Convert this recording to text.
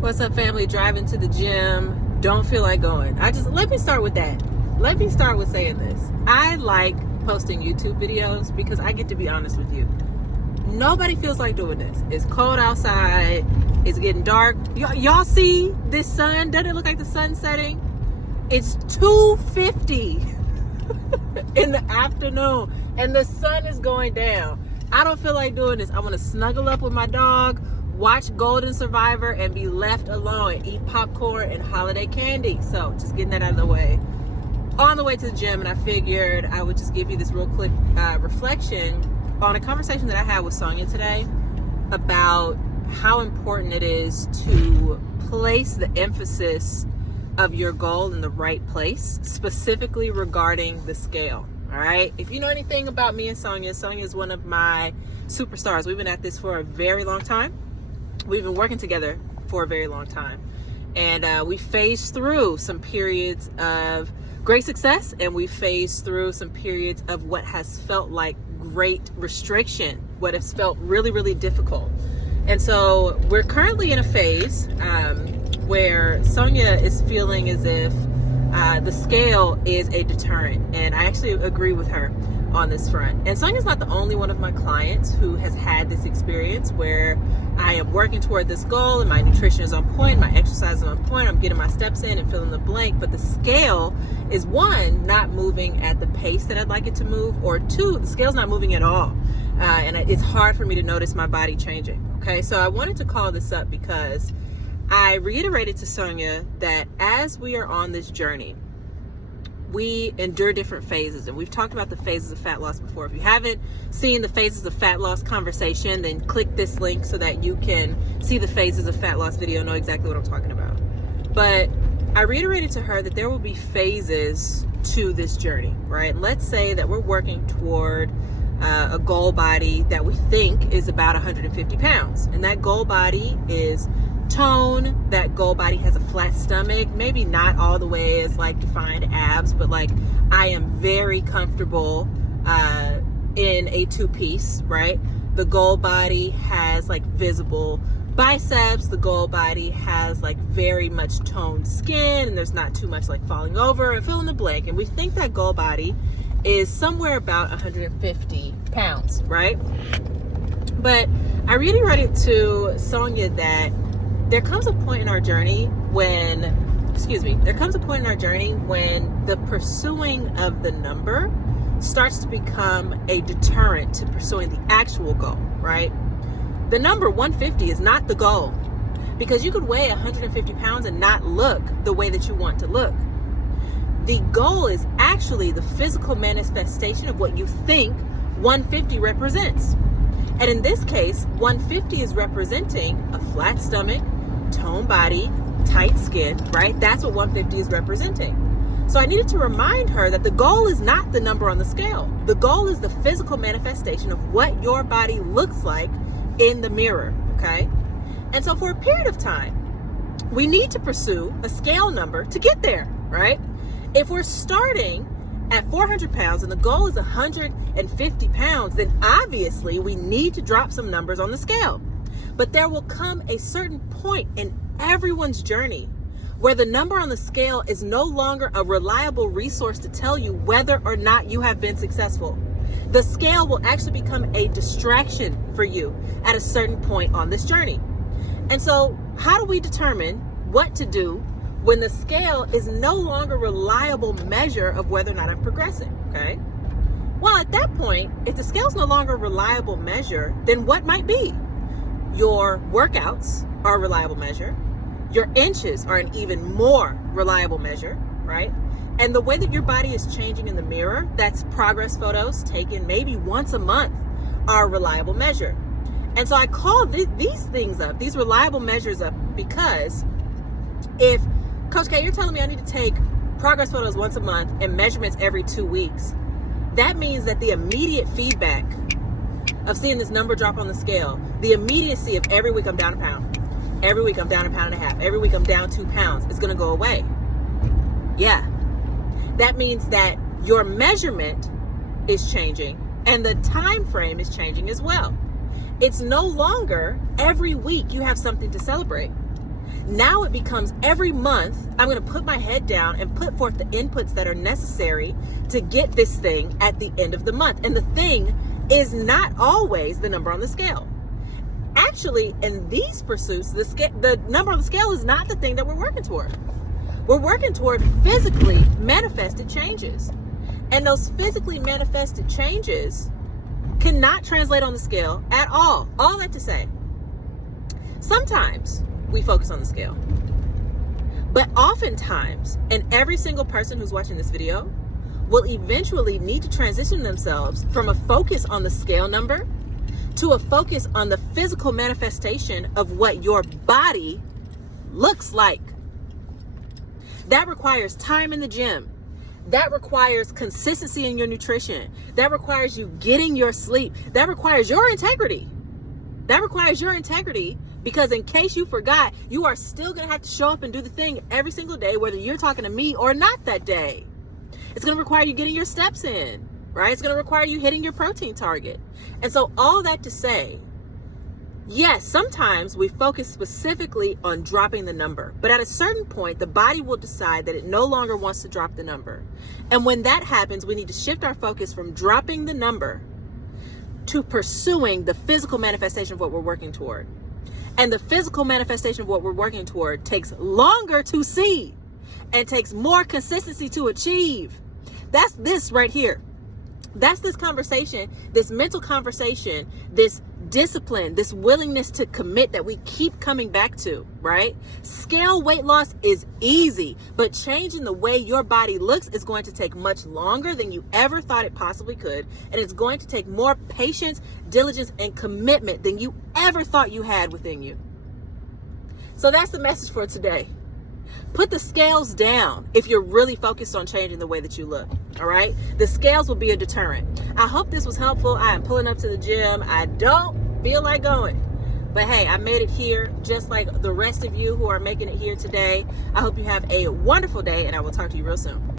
What's up, family? Driving to the gym, don't feel like going. Let me start with that. Let me start with saying this. I like posting YouTube videos because I get to be honest with you. Nobody feels like doing this. It's cold outside. It's getting dark. Y'all see this sun? Doesn't it look like the sun setting? It's 2:50 in the afternoon and the sun is going down. I don't feel like doing this. I want to snuggle up with my dog, watch Golden Survivor, and be left alone, eat popcorn and holiday candy. So just getting that out of the way. On the way to the gym, and I figured I would just give you this real quick reflection on a conversation that I had with Sonia today about how important it is to place the emphasis of your goal in the right place, specifically regarding the scale. All right. If you know anything about me and Sonia, Sonia is one of my superstars. We've been at this for a very long time. We've been working together for a very long time. And we phased through some periods of great success, and we phased through some periods of what has felt like great restriction, what has felt really, really difficult. And so we're currently in a phase where Sonia is feeling as if the scale is a deterrent. And I actually agree with her on this front. And Sonia's not the only one of my clients who has had this experience where I am working toward this goal and my nutrition is on point, my exercise is on point, I'm getting my steps in and filling the blank, but the scale is, one, not moving at the pace that I'd like it to move, or two, the scale's not moving at all. And it's hard for me to notice my body changing. Okay, so I wanted to call this up because I reiterated to Sonia that as we are on this journey, we endure different phases, and we've talked about the phases of fat loss before. If you haven't seen the phases of fat loss conversation, then click this link so that you can see the phases of fat loss video, know exactly what I'm talking about. But I reiterated to her that there will be phases to this journey, right? Let's say that we're working toward a goal body that we think is about 150 pounds, and that goal body is tone, that goal body has a flat stomach, maybe not all the way as like defined abs, but like I am very comfortable in a two-piece, right? The goal body has like visible biceps, the goal body has like very much toned skin, and there's not too much like falling over and fill in the blank, and we think that goal body is somewhere about 150 pounds, right? But I reiterated to Sonia that there comes a point in our journey when the pursuing of the number starts to become a deterrent to pursuing the actual goal, right? The number 150 is not the goal, because you could weigh 150 pounds and not look the way that you want to look. The goal is actually the physical manifestation of what you think 150 represents. And in this case, 150 is representing a flat stomach, toned body, tight skin, right? That's what 150 is representing. So I needed to remind her that the goal is not the number on the scale. The goal is the physical manifestation of what your body looks like in the mirror, okay? And so for a period of time, we need to pursue a scale number to get there, right? If we're starting at 400 pounds and the goal is 150 pounds, then obviously we need to drop some numbers on the scale. But there will come a certain point in everyone's journey where the number on the scale is no longer a reliable resource to tell you whether or not you have been successful. The scale will actually become a distraction for you at a certain point on this journey. And so how do we determine what to do when the scale is no longer a reliable measure of whether or not I'm progressing, okay? Well, at that point, if the scale is no longer a reliable measure, then what might be? Your workouts are a reliable measure. Your inches are an even more reliable measure, right? And the way that your body is changing in the mirror, that's progress photos taken maybe once a month, are a reliable measure. And so I call these things up, these reliable measures up, because if, Coach K, you're telling me I need to take progress photos once a month and measurements every 2 weeks, that means that the immediate feedback of seeing this number drop on the scale, the immediacy of every week I'm down a pound, every week I'm down a pound and a half, every week I'm down 2 pounds, it's going to go away. Yeah. That means that your measurement is changing and the time frame is changing as well. It's no longer every week you have something to celebrate. Now it becomes every month, I'm going to put my head down and put forth the inputs that are necessary to get this thing at the end of the month. And the thing is not always the number on the scale. Actually, in these pursuits, the number on the scale is not the thing that we're working toward. We're working toward physically manifested changes. And those physically manifested changes cannot translate on the scale at all. All that to say, sometimes we focus on the scale. But oftentimes, and every single person who's watching this video will eventually need to transition themselves from a focus on the scale number to a focus on the physical manifestation of what your body looks like. That requires time in the gym. That requires consistency in your nutrition. That requires you getting your sleep. That requires your integrity. That requires your integrity, because in case you forgot, you are still going to have to show up and do the thing every single day, whether you're talking to me or not that day. It's going to require you getting your steps in, right? It's going to require you hitting your protein target. And so all that to say, yes, sometimes we focus specifically on dropping the number, but at a certain point, the body will decide that it no longer wants to drop the number. And when that happens, we need to shift our focus from dropping the number to pursuing the physical manifestation of what we're working toward. And the physical manifestation of what we're working toward takes longer to see and takes more consistency to achieve. That's this right here. That's this conversation, this mental conversation, this discipline, this willingness to commit that we keep coming back to, right? Scale weight loss is easy, but changing the way your body looks is going to take much longer than you ever thought it possibly could. And it's going to take more patience, diligence, and commitment than you ever thought you had within you. So that's the message for today. Put the scales down if you're really focused on changing the way that you look. All right. The scales will be a deterrent. I hope this was helpful. I am pulling up to the gym. I don't feel like going, but hey, I made it here just like the rest of you who are making it here today. I hope you have a wonderful day, and I will talk to you real soon.